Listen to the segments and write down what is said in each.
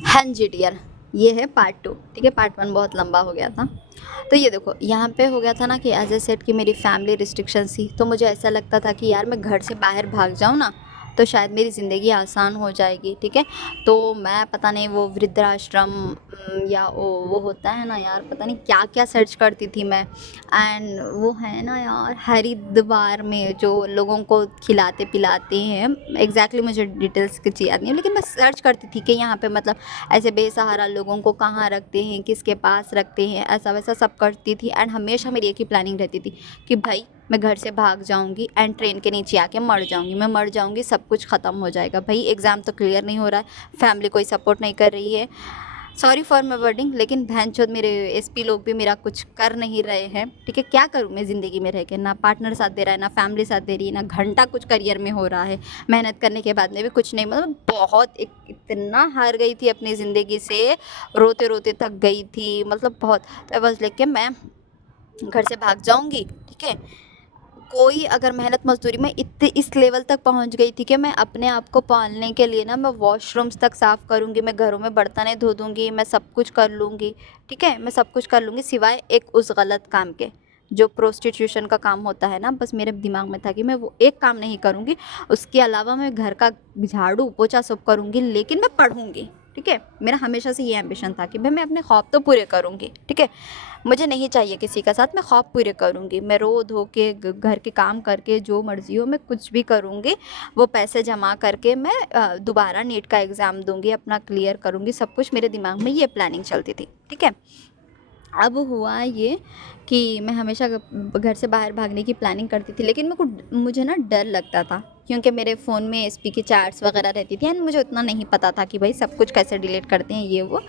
हाँ जी डियर, ये है पार्ट 2। ठीक है, पार्ट 1 बहुत लंबा हो गया था। तो ये देखो यहाँ पे हो गया था ना कि एज ए सेट कि मेरी फैमिली रिस्ट्रिक्शंस थी, तो मुझे ऐसा लगता था कि यार मैं घर से बाहर भाग जाऊँ ना, तो शायद मेरी ज़िंदगी आसान हो जाएगी। ठीक है, तो मैं पता नहीं वो वृद्धाश्रम या वो होता है ना यार, पता नहीं क्या क्या सर्च करती थी मैं। एंड वो है ना यार हरिद्वार में जो लोगों को खिलाते पिलाते हैं, एग्जैक्टली मुझे डिटेल्स कुछ याद नहीं है, लेकिन मैं सर्च करती थी कि यहाँ पे मतलब ऐसे बेसहारा लोगों को कहाँ रखते हैं, किसके पास रखते हैं, ऐसा वैसा सब करती थी। एंड हमेशा मेरी एक ही प्लानिंग रहती थी कि भाई मैं घर से भाग जाऊंगी एंड ट्रेन के नीचे आके मर जाऊंगी, मैं मर जाऊंगी, सब कुछ ख़त्म हो जाएगा। भाई एग्ज़ाम तो क्लियर नहीं हो रहा है, फैमिली कोई सपोर्ट नहीं कर रही है, सॉरी फॉर माई वर्डिंग, लेकिन बहन चोद मेरे एसपी लोग भी मेरा कुछ कर नहीं रहे हैं। ठीक है, क्या करूँ मैं ज़िंदगी में रह के, ना पार्टनर साथ दे रहा है, ना फैमिली साथ दे रही है, ना घंटा कुछ करियर में हो रहा है, मेहनत करने के बाद में भी कुछ नहीं। मतलब बहुत इतना हार गई थी अपनी ज़िंदगी से, रोते रोते थक गई थी, मतलब बहुत। तो बस लेके मैं घर से भाग जाऊंगी। ठीक है, कोई अगर मेहनत मजदूरी में इतने इस लेवल तक पहुंच गई थी कि मैं अपने आप को पालने के लिए ना मैं वॉशरूम्स तक साफ़ करूंगी, मैं घरों में बर्तनें धो दूंगी, मैं सब कुछ कर लूंगी। ठीक है, मैं सब कुछ कर लूंगी सिवाय एक उस गलत काम के, जो प्रोस्टिट्यूशन का काम होता है ना। बस मेरे दिमाग में था कि मैं वो एक काम नहीं करूंगी, उसके अलावा मैं घर का झाड़ू पोछा सब करूंगी, लेकिन मैं पढ़ूंगी। ठीक है, मेरा हमेशा से ये एम्बिशन था कि भाई मैं अपने ख्वाब तो पूरे करूंगी। ठीक है, मुझे नहीं चाहिए किसी का साथ, मैं ख्वाब पूरे करूँगी, मैं रो धो के घर के काम करके जो मर्ज़ी हो मैं कुछ भी करूँगी, वो पैसे जमा करके मैं दोबारा नीट का एग्ज़ाम दूँगी, अपना क्लियर करूँगी, सब कुछ मेरे दिमाग में ये प्लानिंग चलती थी। ठीक है, अब हुआ ये कि मैं हमेशा घर से बाहर भागने की प्लानिंग करती थी, लेकिन मुझे ना डर लगता था, क्योंकि मेरे फ़ोन में एसपी की चैट्स वगैरह रहती थी एंड मुझे उतना नहीं पता था कि भाई सब कुछ कैसे डिलीट करते हैं ये वो।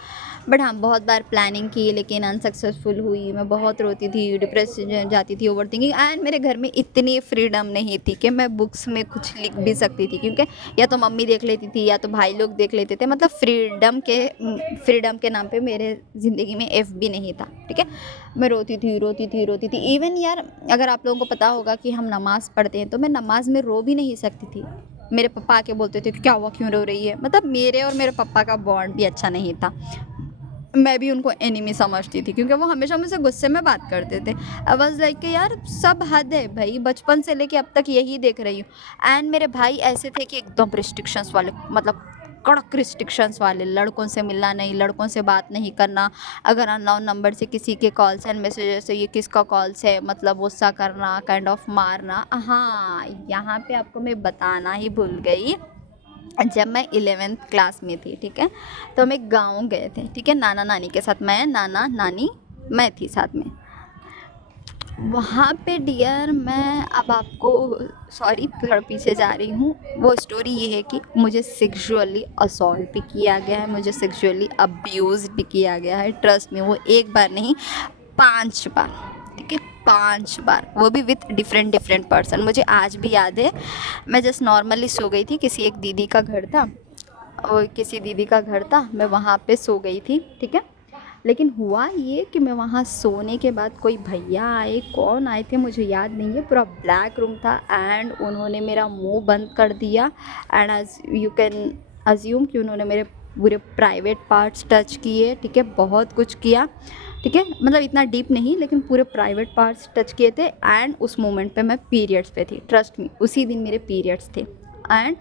बट हाँ, बहुत बार प्लानिंग की लेकिन अनसक्सेसफुल हुई, मैं बहुत रोती थी, डिप्रेस जाती थी, ओवर थिंकिंग। एंड मेरे घर में इतनी फ्रीडम नहीं थी कि मैं बुक्स में कुछ लिख भी सकती थी, क्योंकि या तो मम्मी देख लेती थी या तो भाई लोग देख लेते थे। मतलब फ्रीडम के नाम पे मेरे ज़िंदगी में एफ भी नहीं था। ठीक है, मैं रोती थी रोती थी रोती थी। इवन यार, अगर आप लोगों को पता होगा कि हम नमाज़ पढ़ते हैं, तो मैं नमाज में रो भी नहीं सकती थी। मेरे पापा आके बोलते थे कि क्या हुआ, क्यों रो रही है। मतलब मेरे और मेरे पापा का बॉन्ड भी अच्छा नहीं था, मैं भी उनको एनिमी समझती थी, क्योंकि वो हमेशा मुझसे गुस्से में बात करते थे। आई वाज लाइक कि यार सब हद है भाई, बचपन से लेके अब तक यही देख रही हूँ। एंड मेरे भाई ऐसे थे कि एकदम रिस्ट्रिक्शंस वाले, मतलब कड़क रिस्ट्रिक्शंस वाले, लड़कों से मिलना नहीं, लड़कों से बात नहीं करना, अगर अननोन नंबर से किसी के कॉल्स एंड मैसेजेस से ये किसका कॉल्स है मतलब गुस्सा करना, काइंड ऑफ मारना। हाँ, यहाँ पे आपको मैं बताना ही भूल गई, जब मैं 11th क्लास में थी, ठीक है, तो हम एक गाँव गए थे। ठीक है, नाना नानी के साथ, मैं नाना नानी मैं थी साथ में। वहाँ पे डियर मैं अब आपको, सॉरी थोड़ा पीछे जा रही हूँ, वो स्टोरी ये है कि मुझे सेक्सुअली असॉल्ट भी किया गया है, मुझे सेक्सुअली अब्यूज़ भी किया गया है। ट्रस्ट में, वो एक बार नहीं 5 बार। ठीक है, 5 बार, वो भी विथ डिफरेंट डिफरेंट पर्सन। मुझे आज भी याद है, मैं जस्ट नॉर्मली सो गई थी, किसी एक दीदी का घर था, और किसी दीदी का घर था, मैं वहाँ पे सो गई थी। ठीक है, लेकिन हुआ ये कि मैं वहाँ सोने के बाद कोई भैया आए, कौन आए थे मुझे याद नहीं है, पूरा ब्लैक रूम था एंड उन्होंने मेरा मुंह बंद कर दिया। And as you can assume कि उन्होंने मेरे पूरे प्राइवेट पार्ट्स टच किए। ठीक है, बहुत कुछ किया। ठीक है, मतलब इतना डीप नहीं, लेकिन पूरे प्राइवेट पार्ट्स टच किए थे। एंड उस मोमेंट पे मैं पीरियड्स पे थी, ट्रस्ट मी, उसी दिन मेरे पीरियड्स थे। एंड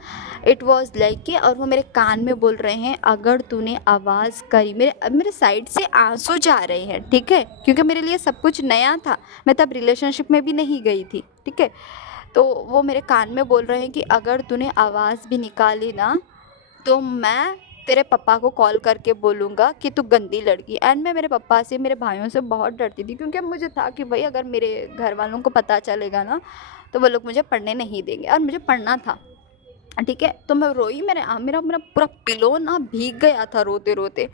इट वॉज लाइक कि, और वो मेरे कान में बोल रहे हैं अगर तूने आवाज़ करी, मेरे साइड से आंसू जा रहे हैं। ठीक है, क्योंकि मेरे लिए सब कुछ नया था, मैं तब रिलेशनशिप में भी नहीं गई थी। ठीक है, तो वो मेरे कान में बोल रहे हैं कि अगर तूने आवाज़ भी निकाली ना, तो मैं तेरे पापा को कॉल करके बोलूँगा कि तू गंदी लड़की। एंड मैं मेरे पापा से, मेरे भाइयों से बहुत डरती थी, क्योंकि मुझे था कि भाई अगर मेरे घर वालों को पता चलेगा ना, तो वो लोग मुझे पढ़ने नहीं देंगे, और मुझे पढ़ना था। ठीक है, तो मैं रोई, मेरा मेरा पूरा पिलो ना भीग गया था रोते रोते,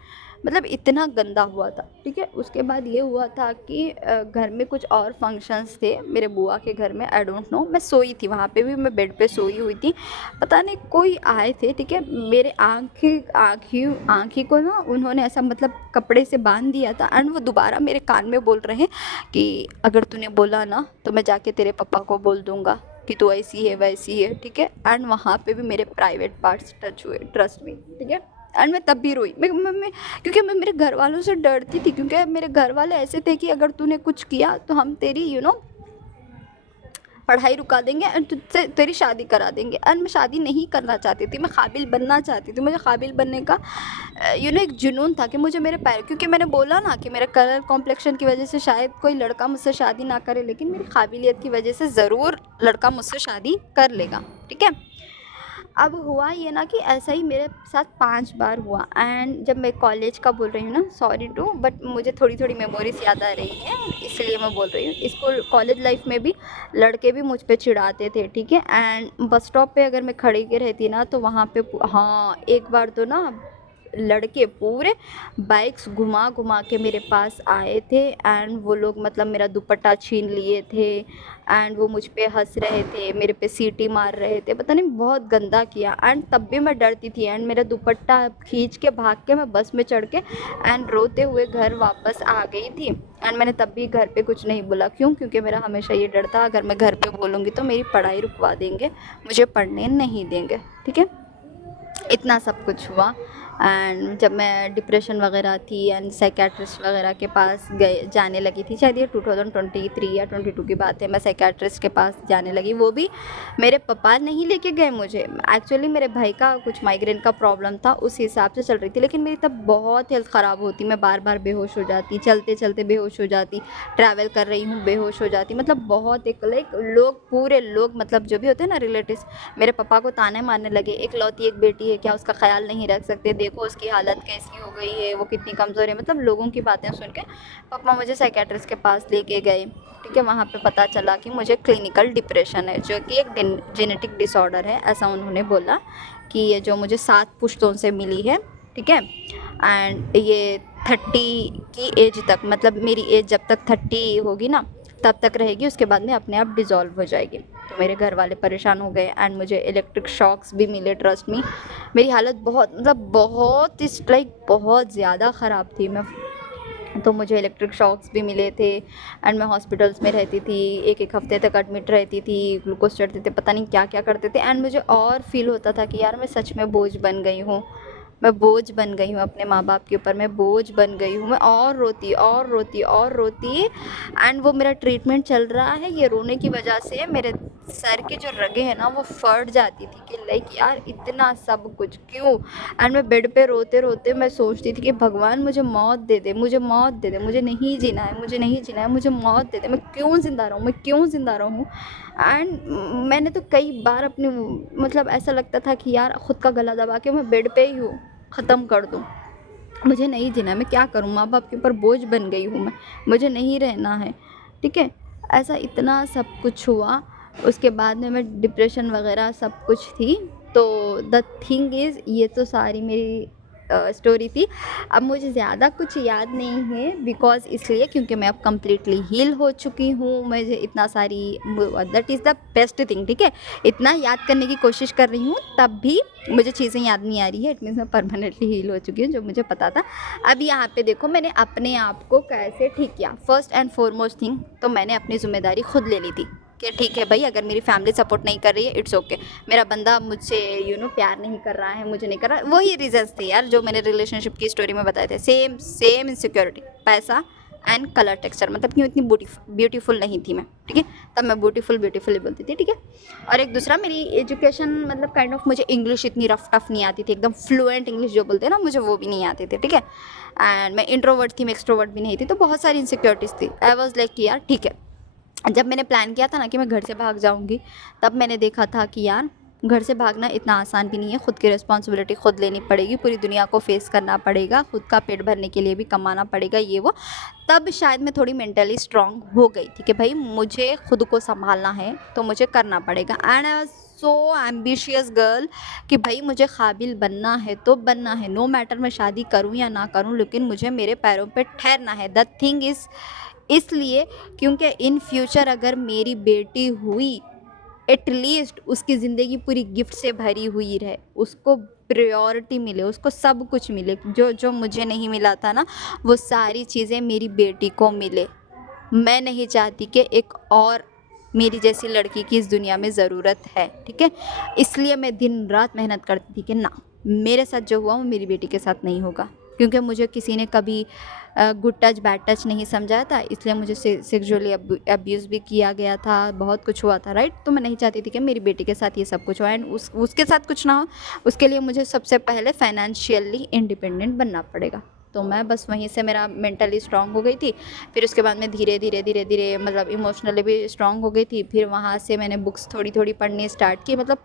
मतलब इतना गंदा हुआ था। ठीक है, उसके बाद ये हुआ था कि घर में कुछ और फंक्शंस थे मेरे बुआ के घर में, आई डोंट नो, मैं सोई थी वहाँ पे भी, मैं बेड पे सोई हुई थी, पता नहीं कोई आए थे। ठीक है, मेरे आँखी को ना उन्होंने ऐसा मतलब कपड़े से बांध दिया था। एंड वो दोबारा मेरे कान में बोल रहे हैं कि अगर तूने बोला ना, तो मैं जाके तेरे पापा को बोल दूँगा कि तू ऐसी है वैसी है। ठीक है, एंड वहाँ पे भी मेरे प्राइवेट पार्ट्स टच हुए, ट्रस्ट मी। ठीक है, एंड मैं तब भी रोई। क्योंकि मैं मेरे घर वालों से डरती थी, क्योंकि मेरे घर वाले ऐसे थे कि अगर तूने कुछ किया तो हम तेरी पढ़ाई रुका देंगे एंड तुझसे तेरी शादी करा देंगे। एंड मैं शादी नहीं करना चाहती थी, मैं काबिल बनना चाहती थी। मुझे काबिल बनने का एक जुनून था कि मुझे मेरे पैर, क्योंकि मैंने बोला ना कि मेरे कलर कॉम्प्लेक्शन की वजह से शायद कोई लड़का मुझसे शादी ना करे, लेकिन मेरी काबिलियत की वजह से ज़रूर लड़का मुझसे शादी कर लेगा, ठीक है। अब हुआ ये ना कि ऐसा ही मेरे साथ 5 बार हुआ। एंड जब मैं कॉलेज का बोल रही हूँ ना, सॉरी टू, बट मुझे थोड़ी थोड़ी मेमोरीज याद आ रही हैं, इसलिए मैं बोल रही हूँ। स्कूल कॉलेज लाइफ में भी लड़के भी मुझ पे चिढ़ाते थे, ठीक है। एंड बस स्टॉप पे अगर मैं खड़ी के रहती ना तो वहाँ पे हाँ, एक बार तो ना लड़के पूरे बाइक्स घुमा घुमा के मेरे पास आए थे एंड वो लोग मतलब मेरा दुपट्टा छीन लिए थे एंड वो मुझ पे हंस रहे थे, मेरे पे सीटी मार रहे थे, पता नहीं बहुत गंदा किया। एंड तब भी मैं डरती थी एंड मेरा दुपट्टा खींच के भाग के मैं बस में चढ़ के एंड रोते हुए घर वापस आ गई थी। एंड मैंने तब भी घर पे कुछ नहीं बोला। क्यों? क्योंकि मेरा हमेशा ये डर था, अगर मैं घर पे बोलूँगी तो मेरी पढ़ाई रुकवा देंगे, मुझे पढ़ने नहीं देंगे, ठीक है। इतना सब कुछ हुआ। एंड जब मैं डिप्रेशन वगैरह थी एंड साइकेट्रिस्ट वगैरह के पास जाने लगी थी, शायद ये 2023 या 22 की बात है, मैं साइकेट्रिस्ट के पास जाने लगी। वो भी मेरे पापा नहीं लेके गए मुझे, एक्चुअली मेरे भाई का कुछ माइग्रेन का प्रॉब्लम था, उस हिसाब से चल रही थी। लेकिन मेरी तब बहुत हेल्थ ख़राब होती, मैं बार बार बेहोश हो जाती, चलते चलते बेहोश हो जाती, ट्रैवल कर रही हूँ बेहोश हो जाती, मतलब बहुत एक पूरे लोग मतलब जो भी होते हैं ना रिलेटिव्स, मेरे पापा को ताने मारने लगे, इकलौती एक बेटी है, क्या उसका ख्याल नहीं रख सकते, देखो उसकी हालत कैसी हो गई है, वो कितनी कमज़ोर है। मतलब लोगों की बातें सुन के पापा मुझे साइकेट्रिस्ट के पास लेके गए, ठीक है। वहाँ पे पता चला कि मुझे क्लिनिकल डिप्रेशन है, जो कि एक जेनेटिक डिसऑर्डर है, ऐसा उन्होंने बोला कि ये जो मुझे 7 पुश्तों से मिली है, ठीक है। एंड ये 30 की एज तक, मतलब मेरी एज जब तक 30 होगी ना तब तक रहेगी, उसके बाद में अपने आप डिज़ोल्व हो जाएगी। तो मेरे घर वाले परेशान हो गए एंड मुझे इलेक्ट्रिक शॉक्स भी मिले। ट्रस्ट मी, मेरी हालत बहुत मतलब बहुत इस बहुत ज़्यादा ख़राब थी मैं, तो मुझे इलेक्ट्रिक शॉक्स भी मिले थे एंड मैं हॉस्पिटल्स में रहती थी, एक हफ्ते तक एडमिट रहती थी, ग्लूकोज चढ़ते थे, पता नहीं क्या क्या करते थे। एंड मुझे और फील होता था कि यार मैं सच में बोझ बन गई हूँ, मैं बोझ बन गई हूँ अपने माँ बाप के ऊपर, मैं बोझ बन गई हूँ। मैं और रोती और रोती और रोती एंड वो मेरा ट्रीटमेंट चल रहा है, ये रोने की वजह से मेरे सर की जो रगें हैं ना वो फट जाती थी कि यार इतना सब कुछ क्यों। एंड मैं बेड पे रोते रोते मैं सोचती थी कि भगवान मुझे मौत दे दे, मुझे मौत दे दे, मुझे नहीं जीना है, मुझे नहीं जीना है, मुझे मौत दे दे, मैं क्यों ज़िंदा रहूँ, मैं क्यों ज़िंदा रहूँ। एंड मैंने तो कई बार अपनी मतलब ऐसा लगता था कि यार ख़ुद का गला दबा के मैं बेड पे ही हूँ, ख़त्म कर दूँ, मुझे नहीं जीना, मैं क्या करूँ, माँ बाप के ऊपर बोझ बन गई हूँ मैं, मुझे नहीं रहना है, ठीक है। ऐसा इतना सब कुछ हुआ, उसके बाद में मैं डिप्रेशन वगैरह सब कुछ थी। तो द थिंग इज़, ये तो सारी मेरी स्टोरी थी। अब मुझे ज़्यादा कुछ याद नहीं है, बिकॉज़ इसलिए क्योंकि मैं अब कम्प्लीटली हील हो चुकी हूँ। मुझे इतना सारी that is the best thing, ठीक है। इतना याद करने की कोशिश कर रही हूँ तब भी मुझे चीज़ें याद नहीं आ रही है, इट मीन्स मैं परमानेंटली हील हो चुकी हूँ, जो मुझे पता था। अब यहाँ पे देखो मैंने अपने आप को कैसे ठीक किया। फर्स्ट एंड फॉरमोस्ट थिंग तो मैंने अपनी ज़िम्मेदारी खुद ले ली थी कि ठीक है भाई, अगर मेरी फैमिली सपोर्ट नहीं कर रही है इट्स ओके, मेरा बंदा मुझसे प्यार नहीं कर रहा है, मुझे नहीं कर रहा है, वही रीजंस थे यार जो मैंने रिलेशनशिप की स्टोरी में बताए थे। सेम सेम इनसिक्योरिटी, पैसा एंड कलर टेक्सचर, मतलब क्यों इतनी ब्यूटीफुल नहीं थी मैं, ठीक है। तब मैं ब्यूटीफुल ही बोलती थी, ठीक है। और एक दूसरा, मेरी एजुकेशन मतलब काइंड ऑफ, मुझे इंग्लिश इतनी रफ टफ नहीं आती थी, एकदम फ्लुएंट इंग्लिश जो बोलते हैं ना, मुझे वो भी नहीं आती थी, ठीक है। एंड मैं इंट्रोवर्ट थी, मैं एक्सट्रोवर्ट भी नहीं थी, तो बहुत सारी इनसिक्योरिटीज़ थी। आई वॉज लाइक कि यार ठीक है। जब मैंने प्लान किया था ना कि मैं घर से भाग जाऊंगी, तब मैंने देखा था कि यार घर से भागना इतना आसान भी नहीं है, ख़ुद की रिस्पॉन्सिबिलिटी खुद लेनी पड़ेगी, पूरी दुनिया को फेस करना पड़ेगा, खुद का पेट भरने के लिए भी कमाना पड़ेगा, ये वो। तब शायद मैं थोड़ी मेंटली स्ट्रांग हो गई थी कि भाई मुझे खुद को संभालना है तो मुझे करना पड़ेगा। And I was so ambitious girl कि भाई मुझे काबिल बनना है तो बनना है, नो मैटर मैं शादी करूँ या ना करूँ, लेकिन मुझे मेरे पैरों पर ठहरना है। द थिंग इज़, इसलिए क्योंकि इन फ्यूचर अगर मेरी बेटी हुई, एटलीस्ट उसकी ज़िंदगी पूरी गिफ्ट से भरी हुई रहे, उसको प्रायोरिटी मिले, उसको सब कुछ मिले, जो जो मुझे नहीं मिला था ना वो सारी चीज़ें मेरी बेटी को मिले। मैं नहीं चाहती कि एक और मेरी जैसी लड़की की इस दुनिया में ज़रूरत है, ठीक है। इसलिए मैं दिन रात मेहनत करती थी कि ना मेरे साथ जो हुआ वो मेरी बेटी के साथ नहीं होगा, क्योंकि मुझे किसी ने कभी गुड टच बैड टच नहीं समझाया था, इसलिए मुझे सेक्सुअली अब्यूज़ भी किया गया था, बहुत कुछ हुआ था, राइट। तो मैं नहीं चाहती थी कि मेरी बेटी के साथ ये सब कुछ हो एंड उसके साथ कुछ ना हो। उसके लिए मुझे सबसे पहले फाइनेंशियली इंडिपेंडेंट बनना पड़ेगा। तो मैं बस वहीं से मेरा मेंटली स्ट्रांग हो गई थी। फिर उसके बाद में धीरे धीरे धीरे धीरे मतलब इमोशनली भी स्ट्रांग हो गई थी। फिर वहाँ से मैंने बुक्स थोड़ी थोड़ी पढ़नी स्टार्ट की, मतलब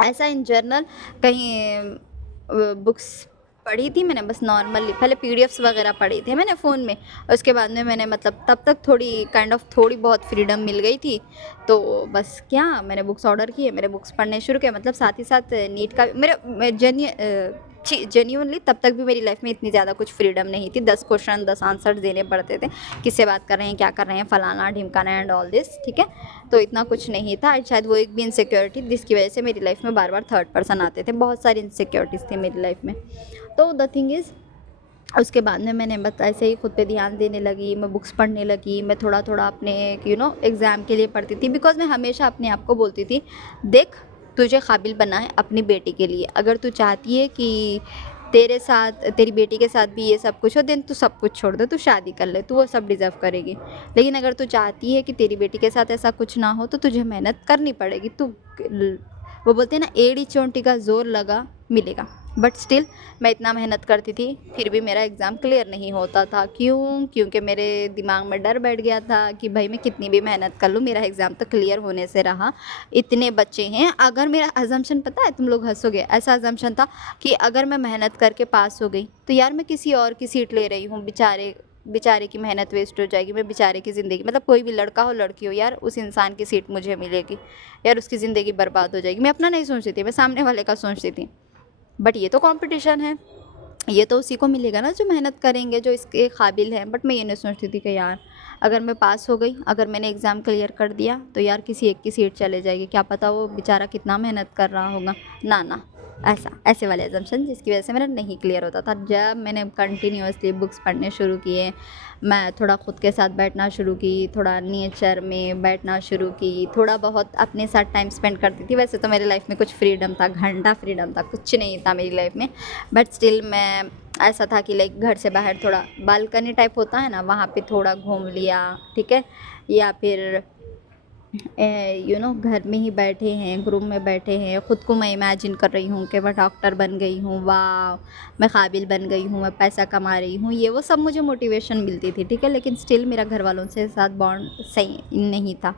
ऐसा इन जनरल कहीं बुक्स पढ़ी थी मैंने, बस नॉर्मली पहले पीडीएफ्स वगैरह पढ़े थे मैंने फ़ोन में। उसके बाद में मैंने मतलब तब तक थोड़ी काइंड ऑफ थोड़ी बहुत फ्रीडम मिल गई थी। तो बस क्या मैंने बुक्स ऑर्डर किए, मेरे बुक्स पढ़ने शुरू किए, मतलब साथ ही साथ नीट का मेरा जेन्यूनली तब तक भी मेरी लाइफ में इतनी ज़्यादा कुछ फ्रीडम नहीं थी। 10 क्वेश्चन 10 आंसर देने पड़ते थे, किससे बात कर रहे हैं, क्या कर रहे हैं, फलाना ढिमकाना एंड ऑल दिस, ठीक है। तो इतना कुछ नहीं था, शायद वो एक भी इनसिक्योरिटी जिसकी वजह से मेरी लाइफ में बार बार थर्ड पर्सन आते थे। बहुत सारी इनसिक्योरिटीज़ थी मेरी लाइफ में। तो द थिंग इज़ उसके बाद में मैंने बस ऐसे ही खुद पे ध्यान देने लगी, मैं बुक्स पढ़ने लगी, मैं थोड़ा थोड़ा अपने एग्ज़ाम के लिए पढ़ती थी। बिकॉज मैं हमेशा अपने आप को बोलती थी, देख तुझे काबिल बना है अपनी बेटी के लिए, अगर तू चाहती है कि तेरे साथ तेरी बेटी के साथ भी ये सब कुछ हो, देन तू सब कुछ छोड़ दे, तू शादी कर ले, तू वो सब डिज़र्व करेगी। लेकिन अगर तू चाहती है कि तेरी बेटी के साथ ऐसा कुछ ना हो तो तुझे मेहनत करनी पड़ेगी। तू वो बोलते हैं ना, एड़ी चोंटी का जोर लगा मिलेगा। बट स्टिल मैं इतना मेहनत करती थी, फिर भी मेरा एग्ज़ाम क्लियर नहीं होता था। क्यों? क्योंकि मेरे दिमाग में डर बैठ गया था कि भाई मैं कितनी भी मेहनत कर लूँ, मेरा एग्ज़ाम तो क्लियर होने से रहा। इतने बच्चे हैं, अगर मेरा अजम्पशन, पता है तुम लोग हंसोगे, ऐसा अजम्पशन था कि अगर मैं मेहनत करके पास हो गई तो यार मैं किसी और की सीट ले रही हूँ, बेचारे की मेहनत वेस्ट हो जाएगी, मैं बेचारे की ज़िंदगी, मतलब कोई भी लड़का हो लड़की हो यार, उस इंसान की सीट मुझे मिलेगी, यार उसकी ज़िंदगी बर्बाद हो जाएगी। मैं अपना नहीं सोचती थी, मैं सामने वाले का सोचती थी। बट ये तो कंपटीशन है, ये तो उसी को मिलेगा ना जो मेहनत करेंगे, जो इसके काबिल हैं। बट मैं ये नहीं सोचती थी कि यार अगर मैं पास हो गई, अगर मैंने एग्ज़ाम क्लियर कर दिया तो यार किसी एक की सीट चले जाएगी, क्या पता वो बेचारा कितना मेहनत कर रहा होगा। ना ना, ऐसे वाले एजम्पशन जिसकी वजह से मेरा नहीं क्लियर होता था। जब मैंने कंटिन्यूअसली बुक्स पढ़ने शुरू किए, मैं थोड़ा खुद के साथ बैठना शुरू की, थोड़ा नेचर में बैठना शुरू की, थोड़ा बहुत अपने साथ टाइम स्पेंड करती थी। वैसे तो मेरी लाइफ में कुछ फ्रीडम था, घंटा फ्रीडम था, कुछ नहीं था मेरी लाइफ में। बट स्टिल मैं ऐसा था कि लाइक घर से बाहर थोड़ा बालकनी टाइप होता है ना, वहाँ पे थोड़ा घूम लिया, ठीक है। या फिर घर में ही बैठे हैं, रूम में बैठे हैं, ख़ुद को मैं इमेजिन कर रही हूँ कि मैं डॉक्टर बन गई हूँ, वाह मैं काबिल बन गई हूँ, मैं पैसा कमा रही हूँ, ये वो सब मुझे मोटिवेशन मिलती थी, ठीक है। लेकिन स्टिल मेरा घर वालों से साथ बॉन्ड सही नहीं था।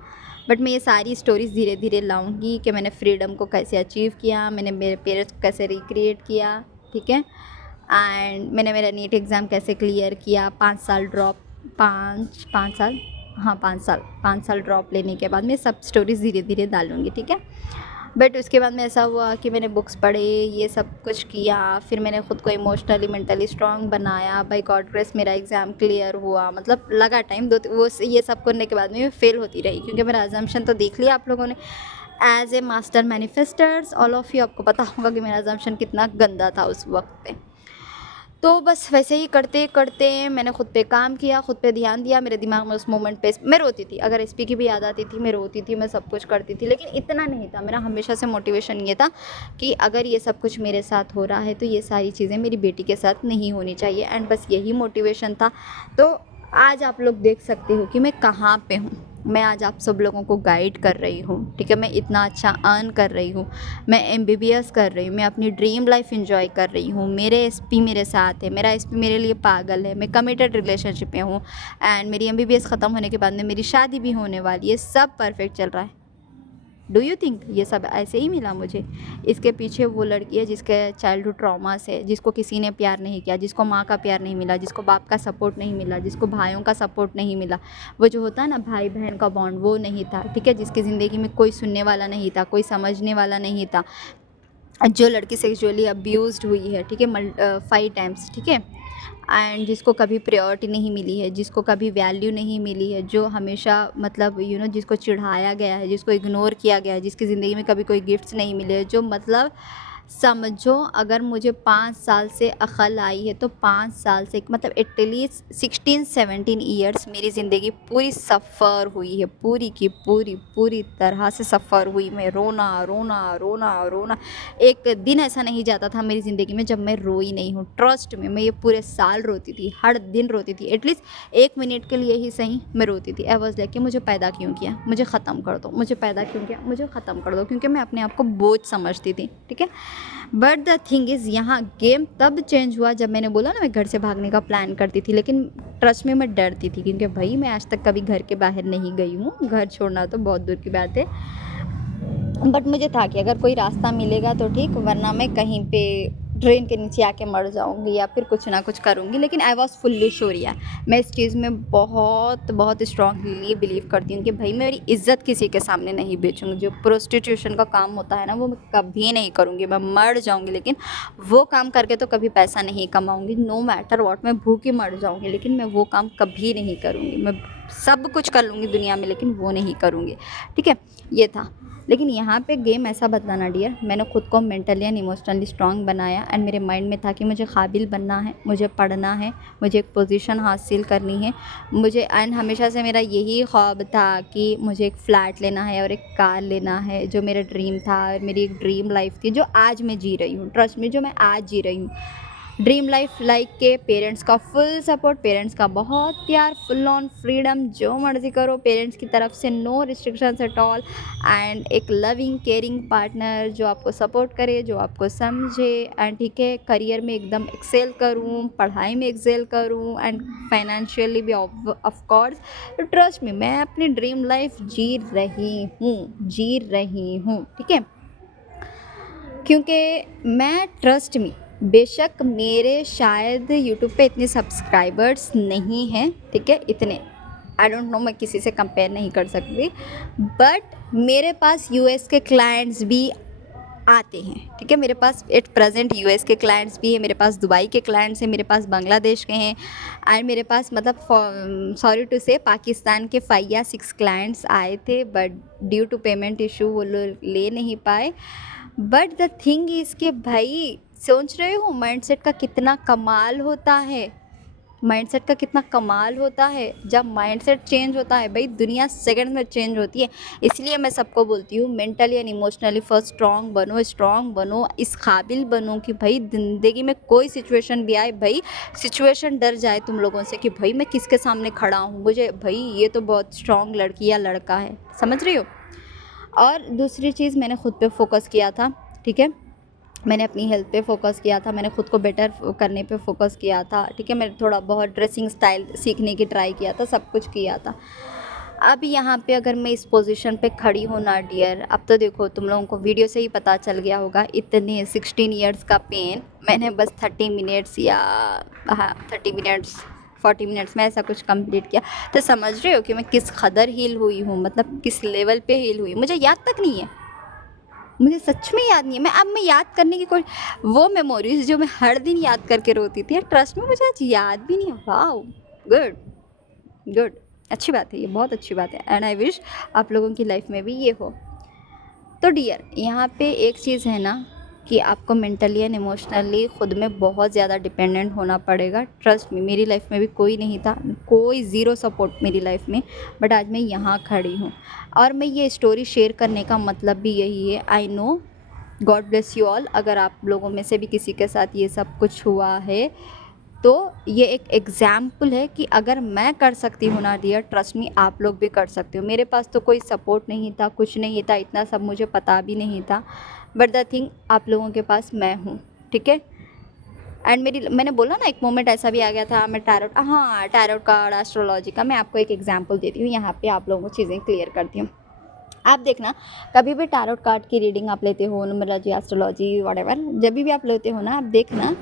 बट मैं ये सारी स्टोरीज़ धीरे धीरे लाऊंगी कि मैंने फ्रीडम को कैसे अचीव किया, मैंने मेरे पेरेंट्स को कैसे रिक्रिएट किया, ठीक है। एंड मैंने मेरा नीट एग्ज़ाम कैसे क्लियर किया, 5 साल ड्रॉप, 5 साल, हाँ 5 साल ड्रॉप लेने के बाद मैं सब स्टोरीज़ धीरे धीरे डालूँगी, ठीक है। बट उसके बाद में ऐसा हुआ कि मैंने बुक्स पढ़े, ये सब कुछ किया, फिर मैंने ख़ुद को इमोशनली मेंटली स्ट्रांग बनाया, बाय गॉड ग्रेस मेरा एग्ज़ाम क्लियर हुआ। मतलब लगा टाइम, ये सब करने के बाद में मैं फेल होती रही, क्योंकि मेरा अजम्पशन तो देख लिया आप लोगों ने। As a master manifesters all of you, आपको पता होगा कि मेरा अजम्पशन कितना गंदा था उस वक्त पे। तो बस वैसे ही करते करते मैंने खुद पे काम किया, खुद पे ध्यान दिया। मेरे दिमाग में उस मोमेंट पे मैं रोती थी, अगर एसपी की भी याद आती थी मैं रोती थी, मैं सब कुछ करती थी, लेकिन इतना नहीं था। मेरा हमेशा से मोटिवेशन ये था कि अगर ये सब कुछ मेरे साथ हो रहा है तो ये सारी चीज़ें मेरी बेटी के साथ नहीं होनी चाहिए, एंड बस यही मोटिवेशन था। तो आज आप लोग देख सकते हो कि मैं कहाँ पे हूँ। मैं आज आप सब लोगों को गाइड कर रही हूँ, ठीक है। मैं इतना अच्छा अर्न कर रही हूँ, मैं एमबीबीएस कर रही हूँ, मैं अपनी ड्रीम लाइफ एंजॉय कर रही हूँ, मेरे एसपी मेरे साथ है, मेरा एसपी मेरे लिए पागल है, मैं कमिटेड रिलेशनशिप में हूँ, एंड मेरी एमबीबीएस ख़त्म होने के बाद में मेरी शादी भी होने वाली है, सब परफेक्ट चल रहा है। डू यू थिंक ये सब ऐसे ही मिला मुझे? इसके पीछे वो लड़की है जिसके चाइल्डहुड ट्रॉमास है, जिसको किसी ने प्यार नहीं किया, जिसको माँ का प्यार नहीं मिला, जिसको बाप का सपोर्ट नहीं मिला, जिसको भाइयों का सपोर्ट नहीं मिला, वो जो होता है ना भाई बहन का बॉन्ड, वो नहीं था, ठीक है। जिसकी ज़िंदगी में कोई सुनने वाला नहीं था, कोई समझने वाला नहीं था, जो लड़की सेक्सुअली अब्यूज़्ड हुई है, ठीक है, 5 टाइम्स, ठीक है। एंड जिसको कभी प्रायोरिटी नहीं मिली है, जिसको कभी वैल्यू नहीं मिली है, जो हमेशा मतलब जिसको चिढ़ाया गया है, जिसको इग्नोर किया गया है, जिसकी ज़िंदगी में कभी कोई गिफ्ट्स नहीं मिले, जो मतलब समझो अगर मुझे 5 साल से अक़ल आई है तो 5 साल से मतलब एटलीस्ट 16-17 ईयर्स मेरी ज़िंदगी पूरी सफ़र हुई है, पूरी की पूरी पूरी तरह से सफ़र हुई। मैं रोना रोना रोना रोना, एक दिन ऐसा नहीं जाता था मेरी ज़िंदगी में जब मैं रोई नहीं हूँ। ट्रस्ट में मैं ये पूरे साल रोती थी, हर दिन रोती थी, एटलीस्ट 1 मिनट के लिए ही सही मैं रोती थी। आई वाज़ लाइक कि मुझे पैदा क्यों किया, मुझे ख़त्म कर दो, मुझे पैदा क्यों किया, मुझे ख़त्म कर दो, क्योंकि मैं अपने आप को बोझ समझती थी। ठीक है, बट द थिंग इज़ यहाँ गेम तब चेंज हुआ जब मैंने बोला ना मैं घर से भागने का प्लान करती थी, लेकिन ट्रस्ट में मैं डरती थी, क्योंकि भाई मैं आज तक कभी घर के बाहर नहीं गई हूँ, घर छोड़ना तो बहुत दूर की बात है। बट मुझे था कि अगर कोई रास्ता मिलेगा तो ठीक, वरना मैं कहीं पे ट्रेन के नीचे आके मर जाऊंगी या फिर कुछ ना कुछ करूंगी। लेकिन आई वॉज फुल्ली श्योर यार, मैं इस चीज़ में बहुत बहुत स्ट्रांगली बिलीव करती हूँ कि भाई मैं मेरी इज्जत किसी के सामने नहीं बेचूंगी। जो प्रोस्टिट्यूशन का काम होता है ना, वो मैं कभी नहीं करूँगी। मैं मर जाऊँगी लेकिन वो काम करके तो कभी पैसा नहीं कमाऊँगी। नो मैटर वॉट, मैं भूखी मर जाऊँगी लेकिन मैं वो काम कभी नहीं करूँगी। मैं सब कुछ कर लूँगी दुनिया में लेकिन वो नहीं करूँगी। ठीक है, ये था। लेकिन यहाँ पे गेम ऐसा बदला ना डियर, मैंने खुद को मेंटली एंड इमोशनली स्ट्रांग बनाया एंड मेरे माइंड में था कि मुझे काबिल बनना है, मुझे पढ़ना है, मुझे एक पोजीशन हासिल करनी है मुझे। एंड हमेशा से मेरा यही ख्वाब था कि मुझे एक फ़्लैट लेना है और एक कार लेना है, जो मेरा ड्रीम था और मेरी एक ड्रीम लाइफ थी जो आज मैं जी रही हूँ। ट्रस्ट में, जो मैं आज जी रही हूँ ड्रीम लाइफ, लाइक के पेरेंट्स का फुल सपोर्ट, पेरेंट्स का बहुत प्यार, फुल ऑन फ्रीडम, जो मर्ज़ी करो पेरेंट्स की तरफ से, no restrictions at all, and एक लविंग केयरिंग पार्टनर जो आपको सपोर्ट करे, जो आपको समझे। एंड ठीक है, करियर में एकदम एक्सेल करूँ, पढ़ाई में एक्सेल करूँ एंड फाइनेंशियली भी ऑफ कोर्स। तो ट्रस्ट में मैं अपनी ड्रीम लाइफ जी रही हूँ। ठीक है, क्योंकि मैं ट्रस्ट में, बेशक मेरे शायद यूट्यूब पे इतने सब्सक्राइबर्स नहीं हैं, ठीक है, इतने आई डोंट नो, मैं किसी से कंपेयर नहीं कर सकती, बट मेरे पास यूएस के क्लाइंट्स भी आते हैं। ठीक है, मेरे पास एट प्रेजेंट यूएस के क्लाइंट्स भी हैं, मेरे पास दुबई के क्लाइंट्स हैं, मेरे पास बांग्लादेश के हैं एंड मेरे पास मतलब सॉरी टू से पाकिस्तान के 5 या 6 क्लाइंट्स आए थे, but due to payment issue वो लोग ले नहीं पाए। बट द थिंग इज़ कि भाई सोच रहे हो माइंडसेट का कितना कमाल होता है, माइंडसेट का कितना कमाल होता है। जब माइंडसेट चेंज होता है भाई दुनिया सेकंड में चेंज होती है। इसलिए मैं सबको बोलती हूँ mentally and emotionally first strong बनो, इस काबिल बनो कि भाई ज़िंदगी में कोई सिचुएशन भी आए, भाई सिचुएशन डर जाए तुम लोगों से कि भाई मैं किसके सामने खड़ा हूँ, मुझे भाई ये तो बहुत स्ट्रांग लड़की या लड़का है, समझ रही हो। और दूसरी चीज़, मैंने खुद पे फोकस किया था। ठीक है, मैंने अपनी हेल्थ पे फोकस किया था, मैंने खुद को बेटर करने पे फोकस किया था। ठीक है, मैंने थोड़ा बहुत ड्रेसिंग स्टाइल सीखने की ट्राई किया था, सब कुछ किया था। अब यहाँ पे अगर मैं इस पोजीशन पे खड़ी हूँ ना डियर, अब तो देखो तुम लोगों को वीडियो से ही पता चल गया होगा, इतने 16 ईयर्स का पेन मैंने बस 30 मिनट्स या 30 मिनट्स 40 मिनट्स में ऐसा कुछ कंप्लीट किया। तो समझ रहे हो कि मैं किस कदर हील हुई हूँ, मतलब किस लेवल पे हील हुई। मुझे याद तक नहीं है, मुझे सच में याद नहीं है। मैं याद करने की कोई वो मेमोरीज जो मैं हर दिन याद करके रोती थी, ट्रस्ट में मुझे आज याद भी नहीं है। वाओ, गुड गुड, अच्छी बात है, ये बहुत अच्छी बात है एंड आई विश आप लोगों की लाइफ में भी ये हो। तो डियर, यहाँ पे एक चीज़ है ना कि आपको मेंटली एंड इमोशनली ख़ुद में बहुत ज़्यादा डिपेंडेंट होना पड़ेगा। ट्रस्ट में, मेरी लाइफ में भी कोई नहीं था, कोई ज़ीरो सपोर्ट मेरी लाइफ में, बट आज मैं यहाँ खड़ी हूँ। और मैं ये स्टोरी शेयर करने का मतलब भी यही है। I know, God bless you all, अगर आप लोगों में से भी किसी के साथ ये सब कुछ हुआ है तो ये एक एग्ज़ाम्पल है कि अगर मैं कर सकती हूँ ना डियर, ट्रस्ट मी आप लोग भी कर सकते हो। मेरे पास तो कोई सपोर्ट नहीं था, कुछ नहीं था, इतना सब मुझे पता भी नहीं था, बट द थिंग आप लोगों के पास मैं हूँ। ठीक है, एंड मैंने बोला ना एक मोमेंट ऐसा भी आ गया था, मैं टैरोट कार्ड, एस्ट्रोलॉजी का मैं आपको एक एग्जांपल देती हूँ, यहाँ पे आप लोगों को चीज़ें क्लियर करती हूँ। आप देखना, कभी भी टैरोट कार्ड की रीडिंग आप लेते हो, न्यूमरोलॉजी, एस्ट्रोलॉजी, व्हाटएवर, जब भी आप लेते हो ना, आप देखना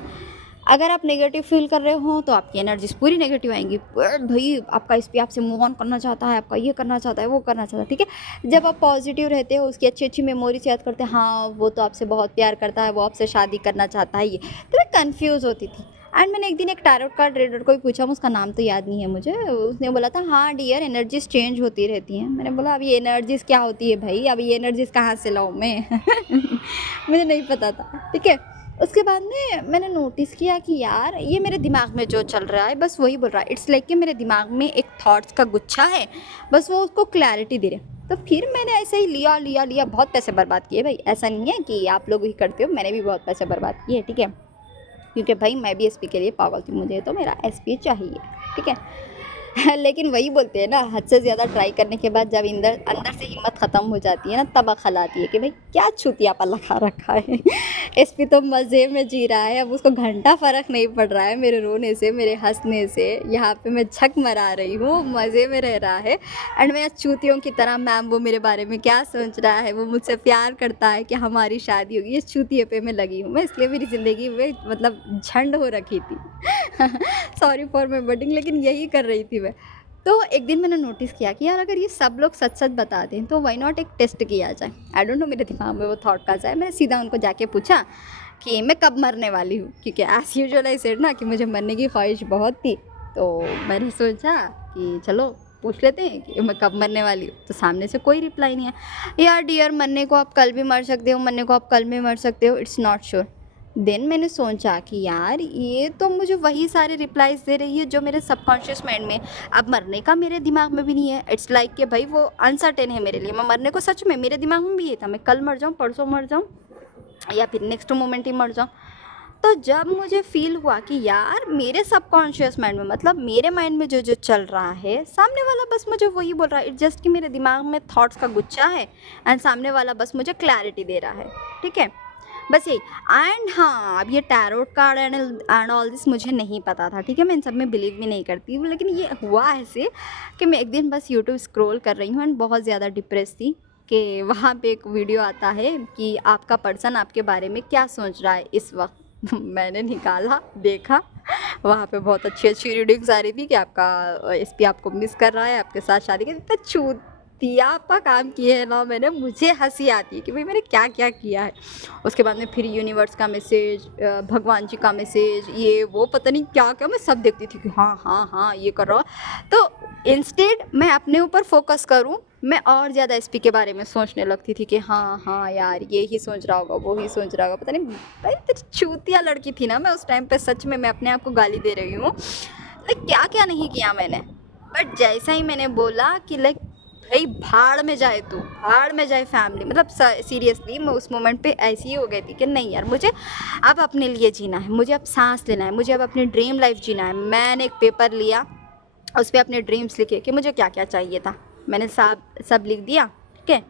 अगर आप नेगेटिव फील कर रहे हो तो आपकी एनर्जीज पूरी नेगेटिव आएंगी। भाई आपका इस पे आपसे मूव ऑन करना चाहता है, आपका ये करना चाहता है, वो करना चाहता है। ठीक है, जब आप पॉजिटिव रहते हो, उसकी अच्छी अच्छी मेमोरीज याद करते हैं, हाँ वो तो आपसे बहुत प्यार करता है, वो आपसे शादी करना चाहता है, ये तो मैं कंफ्यूज होती थी। एंड मैंने एक दिन एक टैरोट कार्ड रीडर को भी पूछा, उसका नाम तो याद नहीं है मुझे, उसने बोला था हाँ डियर एनर्जीज चेंज होती रहती हैं। मैंने बोला अब ये एनर्जीज क्या होती है भाई, अब ये एनर्जीज कहाँ से लाऊं मैं मुझे नहीं पता था, ठीक है। उसके बाद में मैंने नोटिस किया कि यार ये मेरे दिमाग में जो चल रहा है बस वही बोल रहा है, इट्स लाइक कि मेरे दिमाग में एक थॉट्स का गुच्छा है, बस वो उसको क्लैरिटी दे रहे। तो फिर मैंने ऐसे ही लिया लिया लिया, बहुत पैसे बर्बाद किए भाई, ऐसा नहीं है कि आप लोग ही करते हो, मैंने भी बहुत पैसे बर्बाद किए, ठीक है, क्योंकि भाई मैं भी एसपी के लिए पागल थी, मुझे तो मेरा एसपी चाहिए, ठीक है। लेकिन वही बोलते हैं ना, हद से ज़्यादा ट्राई करने के बाद जब अंदर अंदर से हिम्मत ख़त्म हो जाती है ना, तब अकल आती है कि भाई क्या छूतियापा लगा रखा है एसपी तो मज़े में जी रहा है, अब उसको घंटा फ़र्क नहीं पड़ रहा है मेरे रोने से, मेरे हंसने से, यहाँ पे मैं झक मरा रही हूँ, मज़े में रह रहा है। एंड मैं चूतियों की तरह, मैम वो मेरे बारे में क्या सोच रहा है, वो मुझसे प्यार करता है कि हमारी शादी होगी, ये चूतिए पे मैं लगी हूँ मैं, इसलिए मेरी ज़िंदगी में मतलब झंड हो रखी थी सॉरी फॉर माई वर्डिंग, लेकिन यही कर रही थी मैं। तो एक दिन मैंने नोटिस किया कि यार अगर ये सब लोग सच सच बताते हैं तो वाई नॉट एक टेस्ट किया जाए। आई डोंट नो मेरे दिमाग में वो थॉट का जाए, मैंने सीधा उनको जाके पूछा कि मैं कब मरने वाली हूँ, क्योंकि एज यूजुअल आई सेड ना कि मुझे मरने की ख्वाहिश बहुत थी। तो मैंने सोचा कि चलो पूछ लेते हैं कि मैं कब मरने वाली हूँ। तो सामने से कोई रिप्लाई नहीं है। यार डियर, मरने को आप कल भी मर सकते हो, मरने को आप कल भी मर सकते हो, इट्स नॉट श्योर। देन मैंने सोचा कि यार ये तो मुझे वही सारे रिप्लाइज दे रही है जो मेरे सबकॉन्शियस माइंड में, अब मरने का मेरे दिमाग में भी नहीं है। इट्स लाइक कि भाई वो अनसर्टेन है मेरे लिए, मैं मरने को सच में मेरे दिमाग में भी ये था, मैं कल मर जाऊँ, परसों मर जाऊँ, या फिर नेक्स्ट मोमेंट ही मर जाऊँ। तो जब मुझे फील हुआ कि यार मेरे सबकॉन्शियस माइंड में, मतलब मेरे माइंड में जो जो चल रहा है, सामने वाला बस मुझे वही बोल रहा है, इट्स जस्ट कि मेरे दिमाग में थॉट्स का गुच्छा है एंड सामने वाला बस मुझे क्लैरिटी दे रहा है, ठीक है, बस यही। एंड हाँ, अब ये tarot card and all this मुझे नहीं पता था, ठीक है, मैं इन सब में बिलीव भी नहीं करती हूँ, लेकिन ये हुआ ऐसे कि मैं एक दिन बस यूट्यूब स्क्रॉल कर रही हूँ एंड बहुत ज़्यादा डिप्रेस थी कि वहाँ पे एक वीडियो आता है कि आपका पर्सन आपके बारे में क्या सोच रहा है इस वक्त मैंने निकाला, देखा, वहाँ पे बहुत अच्छी अच्छी रीडिंग्स आ रही थी कि आपका एसपी आपको मिस कर रहा है, आपके साथ शादी कर, इतना चूतियापा काम किए है ना मैंने, मुझे हंसी आती है कि भाई मैंने क्या क्या किया है। उसके बाद में फिर यूनिवर्स का मैसेज, भगवान जी का मैसेज, ये वो पता नहीं क्या क्या मैं सब देखती थी कि हाँ हाँ हाँ ये कर रहा। तो इंस्टेड मैं अपने ऊपर फोकस करूँ, मैं और ज़्यादा एसपी के बारे में सोचने लगती थी कि हाँ हाँ यार ये ही सोच रहा होगा, वो ही सोच रहा होगा, पता नहीं। भाई तो चूतिया लड़की थी ना मैं उस टाइम पे, सच में मैं अपने आप को गाली दे रही हूँ, लाइक क्या क्या नहीं किया मैंने। बट जैसा ही मैंने बोला कि लाइक भाई भाड़ में जाए, तू भाड़ में जाए फैमिली, मतलब सीरियसली मैं उस मोमेंट पे ऐसी ही हो गई थी कि नहीं यार, मुझे अब अपने लिए जीना है, मुझे अब सांस लेना है, मुझे अब अपनी ड्रीम लाइफ जीना है। मैंने एक पेपर लिया, उस पर अपने ड्रीम्स लिखे कि मुझे क्या क्या चाहिए था, मैंने सब लिख दिया, ठीक है।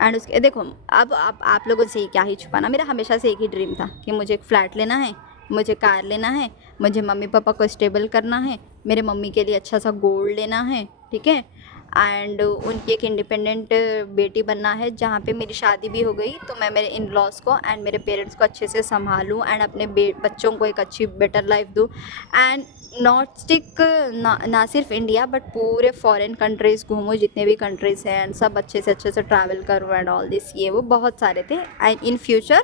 एंड उसके देखो, अब आप लोगों से ही क्या ही छुपाना, मेरा हमेशा से एक ही ड्रीम था कि मुझे एक फ़्लैट लेना है, मुझे कार लेना है, मुझे मम्मी पापा को स्टेबल करना है, मेरे मम्मी के लिए अच्छा सा गोल्ड लेना है, ठीक है, एंड उनकी एक इंडिपेंडेंट बेटी बनना है। जहाँ पे मेरी शादी भी हो गई तो मैं मेरे इन लॉज को एंड मेरे पेरेंट्स को अच्छे से संभालूँ एंड अपने बच्चों को एक अच्छी बेटर लाइफ दूँ एंड नॉट स्टिक ना सिर्फ इंडिया बट पूरे फॉरेन कंट्रीज़ घूमूँ, जितने भी कंट्रीज़ हैं एंड सब अच्छे से ट्रैवल करूँ एंड ऑल दिस, ये वो बहुत सारे थे एंड इन फ्यूचर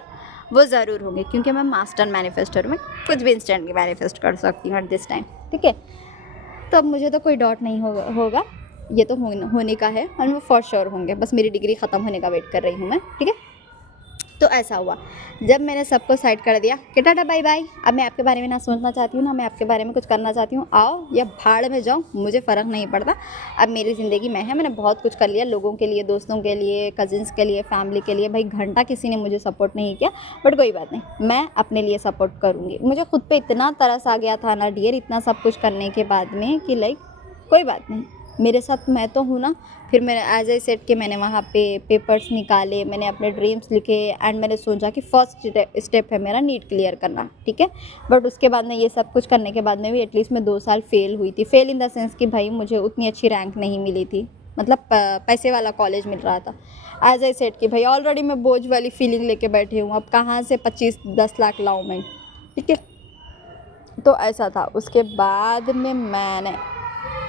वो ज़रूर होंगे, क्योंकि मैं मास्टर मैनिफेस्टर हूँ, मैं कुछ भी इंस्टेंटली मैनिफेस्ट कर सकती हूँ एट दिस टाइम, ठीक है। तो अब मुझे तो कोई डाउट नहीं होगा, ये तो होने का है और वो फॉर श्योर होंगे, बस मेरी डिग्री ख़त्म होने का वेट कर रही हूँ मैं, ठीक है। तो ऐसा हुआ जब मैंने सबको साइड कर दिया कि टाटा बाय बाय, अब मैं आपके बारे में ना सोचना चाहती हूँ, ना मैं आपके बारे में कुछ करना चाहती हूँ, आओ या भाड़ में जाओ, मुझे फ़र्क नहीं पड़ता। अब मेरी ज़िंदगी में है, मैंने बहुत कुछ कर लिया, लोगों के लिए, दोस्तों के लिए, कज़िन्स के लिए, फैमिली के लिए। भाई घंटा किसी ने मुझे सपोर्ट नहीं किया, बट कोई बात नहीं, मैं अपने लिए सपोर्ट करूँगी। मुझे खुद पर इतना तरस आ गया था ना डियर, इतना सब कुछ करने के बाद में कि लाइक कोई बात नहीं, मेरे साथ मैं तो हूँ ना। फिर मैंने एज आई सेड कि मैंने वहाँ पे पेपर्स निकाले, मैंने अपने ड्रीम्स लिखे एंड मैंने सोचा कि फर्स्ट स्टेप है मेरा नीट क्लियर करना, ठीक है। बट उसके बाद में ये सब कुछ करने के बाद में भी एटलीस्ट मैं 2 साल फेल हुई थी। फेल इन द सेंस कि भाई मुझे उतनी अच्छी रैंक नहीं मिली थी, मतलब पैसे वाला कॉलेज मिल रहा था। एज आई सेड कि भाई ऑलरेडी मैं बोझ वाली फीलिंग लेके बैठी हूँ, अब कहाँ से 25-10 लाख लाऊँ मैं, ठीक है। तो ऐसा था। उसके बाद में मैंने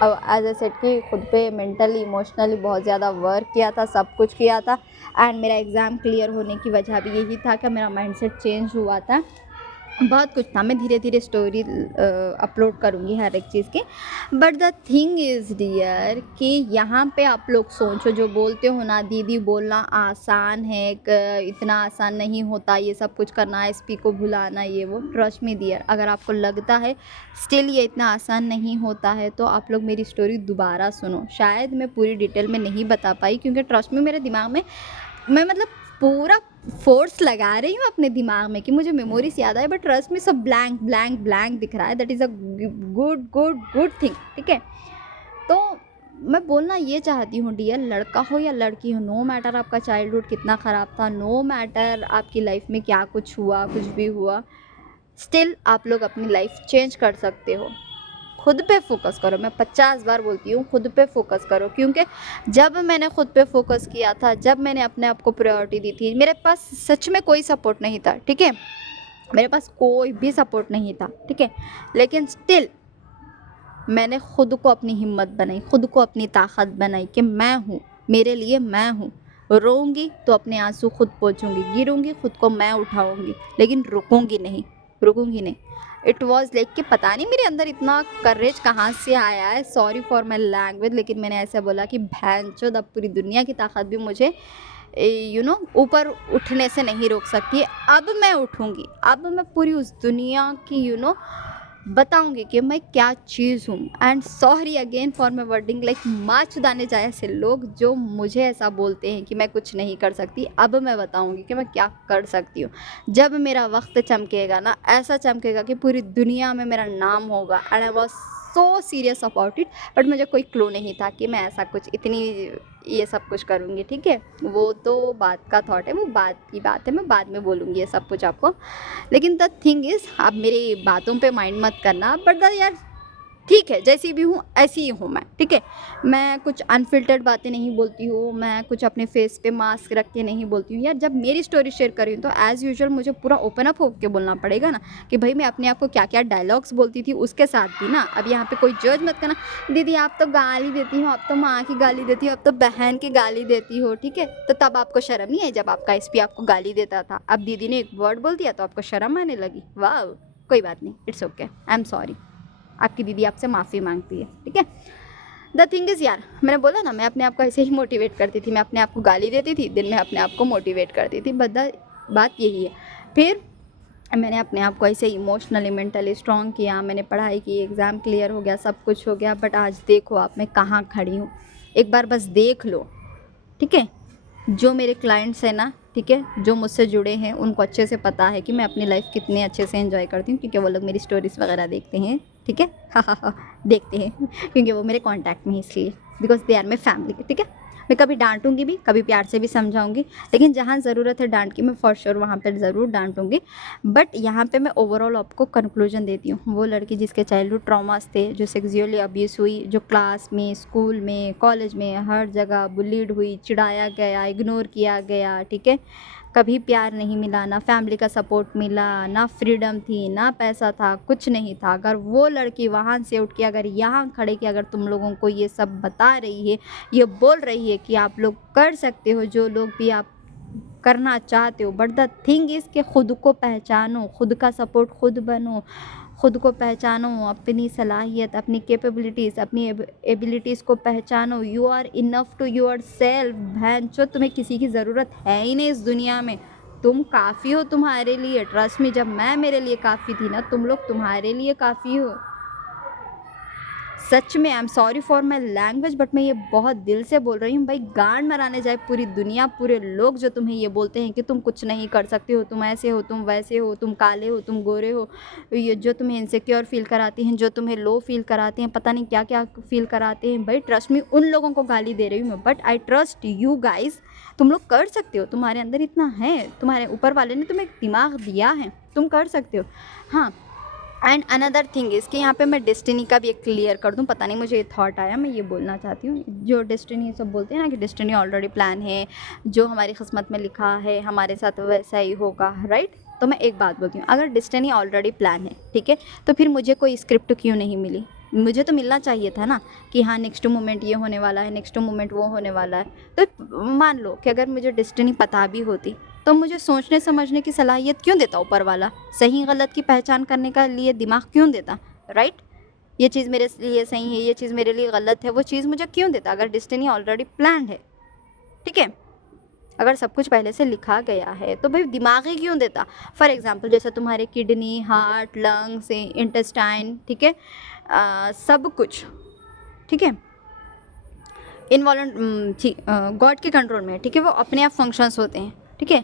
अब एज ए सेट कि खुद पे मेंटली इमोशनली बहुत ज़्यादा वर्क किया था, सब कुछ किया था एंड मेरा एग्ज़ाम क्लियर होने की वजह भी यही था कि मेरा माइंडसेट चेंज हुआ था बहुत कुछ था। मैं धीरे धीरे स्टोरी अपलोड करूँगी हर एक चीज़ की। But the thing is dear कि यहाँ पे आप लोग सोचो, जो बोलते हो ना दीदी बोलना आसान है, इतना आसान नहीं होता ये सब कुछ करना, एसपी को भुलाना, ये वो। ट्रस्ट मी डियर, अगर आपको लगता है स्टिल ये इतना आसान नहीं होता है तो आप लोग मेरी स्टोरी दोबारा सुनो। शायद मैं पूरी डिटेल में नहीं बता पाई, क्योंकि ट्रस्ट मी मेरे दिमाग में, मैं मतलब पूरा फोर्स लगा रही हूँ अपने दिमाग में कि मुझे मेमोरीज याद आए, बट ट्रस्ट में सब ब्लैंक ब्लैंक ब्लैंक दिख रहा है। That is a good good good thing, ठीक है। तो मैं बोलना ये चाहती हूँ डियर, लड़का हो या लड़की हो, नो मैटर आपका चाइल्डहुड कितना ख़राब था, नो मैटर आपकी लाइफ में क्या कुछ हुआ, कुछ भी हुआ, स्टिल आप लोग अपनी लाइफ चेंज कर सकते हो। खुद पे फोकस करो। मैं 50 बार बोलती हूँ, खुद पे फोकस करो, क्योंकि जब मैंने खुद पे फोकस किया था, जब मैंने अपने आप को प्रायोरिटी दी थी, मेरे पास सच में कोई सपोर्ट नहीं था, ठीक है। मेरे पास कोई भी सपोर्ट नहीं था, ठीक है। लेकिन स्टिल मैंने खुद को अपनी हिम्मत बनाई, खुद को अपनी ताकत बनाई कि मैं हूँ, मेरे लिए मैं हूँ। रोऊंगी तो अपने आंसू खुद पोंछूंगी, गिरूंगी खुद को मैं उठाऊंगी, लेकिन रुकूंगी नहीं, रुकूंगी नहीं। इट वॉज लाइक कि पता नहीं मेरे अंदर इतना करेज कहाँ से आया है, सॉरी फॉर माई लैंग्वेज, लेकिन मैंने ऐसे बोला कि भैंचोद अब पूरी दुनिया की ताकत भी मुझे ऊपर उठने से नहीं रोक सकती है। अब मैं उठूंगी, अब मैं पूरी उस दुनिया की बताऊंगी कि मैं क्या चीज़ हूँ। And sorry again for my wording, like माँ चुदाने जाए ऐसे लोग जो मुझे ऐसा बोलते हैं कि मैं कुछ नहीं कर सकती। अब मैं बताऊंगी कि मैं क्या कर सकती हूँ। जब मेरा वक्त चमकेगा ना, ऐसा चमकेगा कि पूरी दुनिया में मेरा नाम होगा। And I was so serious about it, but मुझे कोई क्लू नहीं था कि मैं ऐसा कुछ इतनी ये सब कुछ करूँगी, ठीक है। वो तो बात का थॉट है, वो बात की बात है, मैं बाद में बोलूँगी ये सब कुछ आपको। लेकिन द थिंग इज़, आप मेरी बातों पे माइंड मत करना, बट द यार ठीक है, जैसी भी हूँ ऐसी ही हूँ मैं, ठीक है। मैं कुछ अनफिल्टर्ड बातें नहीं बोलती हूँ, मैं कुछ अपने फेस पे मास्क रख के नहीं बोलती हूँ। यार जब मेरी स्टोरी शेयर कर रही हूँ तो एज़ यूजुअल मुझे पूरा ओपन अप होकर बोलना पड़ेगा ना, कि भाई मैं अपने आप को क्या क्या डायलॉग्स बोलती थी उसके साथ भी ना। अब यहाँ पे कोई जज मत करना, दीदी आप तो गाली देती हो, अब तो माँ की गाली देती हो, अब तो बहन की गाली देती हो, ठीक है। तो तब आपको शर्म नहीं आई जब आपका एसपी आपको गाली देता था? अब दीदी ने एक वर्ड बोल दिया तो आपको शर्म आने लगी? वाह, कोई बात नहीं, it's okay, I am sorry. आपकी दीदी आपसे माफ़ी मांगती है, ठीक है। द थिंग इज़ यार, मैंने बोला ना मैं अपने आप को ऐसे ही मोटिवेट करती थी, मैं अपने आप को गाली देती थी, दिन में अपने आप को मोटिवेट करती थी, बस बात यही है। फिर मैंने अपने आप को ऐसे इमोशनली मेंटली स्ट्रॉन्ग किया, मैंने पढ़ाई की, एग्ज़ाम क्लियर हो गया, सब कुछ हो गया। बट आज देखो आप मैं कहाँ खड़ी हूँ, एक बार बस देख लो, ठीक है। जो मेरे क्लाइंट्स हैं ना, ठीक है, जो मुझसे जुड़े हैं, उनको अच्छे से पता है कि मैं अपनी लाइफ कितने अच्छे से एंजॉय करती हूँ, क्योंकि वो लोग मेरी स्टोरीज़ वगैरह देखते हैं, ठीक है। हाँ हाँ हाँ, देखते हैं क्योंकि वो मेरे कांटेक्ट में हैं, इसलिए because they are my family, ठीक है। मैं कभी डांटूंगी भी, कभी प्यार से भी समझाऊंगी, लेकिन जहाँ ज़रूरत है डांट की, मैं फॉर श्योर वहाँ पर ज़रूर डांटूंगी। बट यहाँ पे मैं ओवरऑल आपको कंक्लूजन देती हूँ। वो लड़की जिसके चाइल्डहुड ट्रॉमास थे, जो सेक्सुअली अब्यूज़ हुई, जो क्लास में, स्कूल में, कॉलेज में, हर जगह बुलीड हुई, चिढ़ाया गया, इग्नोर किया गया, ठीक है। कभी प्यार नहीं मिला, ना फैमिली का सपोर्ट मिला, ना फ्रीडम थी, ना पैसा था, कुछ नहीं था। अगर वो लड़की वहाँ से उठ के अगर यहाँ खड़े के अगर तुम लोगों को ये सब बता रही है, ये बोल रही है कि आप लोग कर सकते हो, जो लोग भी आप करना चाहते हो, बट द थिंग इज़ कि खुद को पहचानो, खुद का सपोर्ट खुद बनो, खुद को पहचानो, अपनी सलाहियत, अपनी कैपेबिलिटीज़, अपनी एबिलिटीज़ को पहचानो। You are enough to yourself. भैंचो तुम्हें किसी की ज़रूरत है ही नहीं इस दुनिया में, तुम काफ़ी हो तुम्हारे लिए। ट्रस्ट मी, जब मैं मेरे लिए काफ़ी थी ना, तुम लोग तुम्हारे लिए काफ़ी हो। सच में I am sorry for my language, but मैं ये बहुत दिल से बोल रही हूँ भाई। गांड मराने जाए पूरी दुनिया, पूरे लोग जो तुम्हें ये बोलते हैं कि तुम कुछ नहीं कर सकते हो, तुम ऐसे हो, तुम वैसे हो, तुम काले हो, तुम गोरे हो, ये जो तुम्हें इनसिक्योर फील कराती हैं, जो तुम्हें लो फील कराते हैं, पता नहीं क्या क्या फील कराते हैं। भाई ट्रस्ट मी, उन लोगों को गाली दे रही हूँ मैं, but I trust you guys. तुम लोग कर सकते हो, तुम्हारे अंदर इतना है, तुम्हारे ऊपर वाले ने तुम्हें दिमाग दिया है, तुम कर सकते हो। हाँ, एंड अनदर थिंग इज़ कि यहाँ पे मैं डेस्टिनी का भी एक क्लियर कर दूँ। पता नहीं मुझे ये थॉट आया, मैं ये बोलना चाहती हूँ। जो डेस्टिनी सब बोलते हैं ना कि डेस्टिनी ऑलरेडी प्लान है, जो हमारी किस्मत में लिखा है हमारे साथ वैसा ही होगा, राइट। तो मैं एक बात बोलती हूँ, अगर डेस्टिनी ऑलरेडी प्लान है, ठीक है, तो फिर मुझे कोई स्क्रिप्ट क्यों नहीं मिली? मुझे तो मिलना चाहिए था ना कि हाँ नेक्स्ट मोमेंट ये होने वाला है, नेक्स्ट मोमेंट वो होने वाला है। तो मान लो कि अगर मुझे डेस्टिनी पता भी होती, तो मुझे सोचने समझने की सलाहियत क्यों देता ऊपर वाला? सही गलत की पहचान करने का लिए दिमाग क्यों देता, राइट? ये चीज़ मेरे लिए सही है, ये चीज़ मेरे लिए गलत है, वो चीज़ मुझे क्यों देता अगर डेस्टिनी ऑलरेडी प्लान्ड है? ठीक है, अगर सब कुछ पहले से लिखा गया है तो भाई दिमाग ही क्यों देता? फॉर एग्जांपल जैसे तुम्हारे किडनी, हार्ट, लंग्स, इंटेस्टाइन, ठीक है, सब कुछ, ठीक है, गॉड के कंट्रोल में है, ठीक है, वो अपने आप फंक्शंस होते हैं, ठीक है।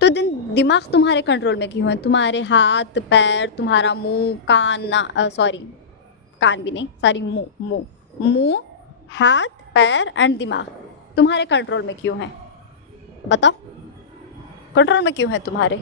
तो दिन दिमाग तुम्हारे कंट्रोल में क्यों है? तुम्हारे हाथ पैर, तुम्हारा मुंह, कान, सॉरी कान भी नहीं, सॉरी मुंह, हाथ पैर एंड दिमाग तुम्हारे कंट्रोल में क्यों है? बताओ, कंट्रोल में क्यों है तुम्हारे?